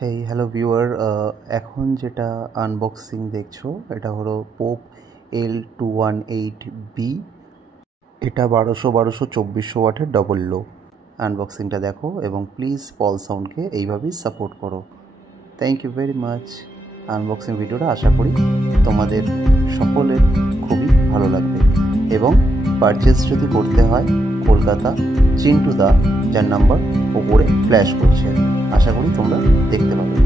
Hey hello viewer, এখন যেটা unboxing দেখছো এটা হলো পোপ L218B। এটা 1200 ওয়াটের ডবল লো। আনবক্সিংটা দেখো এবং প্লিজ পল সাউন্ডকে এইভাবেই সাপোর্ট করো। Thank you very much. Unboxing ভিডিওটা আশা করি তোমাদের সকলের খুবই ভালো লাগবে এবং পারচেস যদি করতে হয় কলকাতা চিন্টু দা, যার নাম্বার ওপরে ফ্ল্যাশ করছে, আশা করি তোমরা দেখতে পাবে।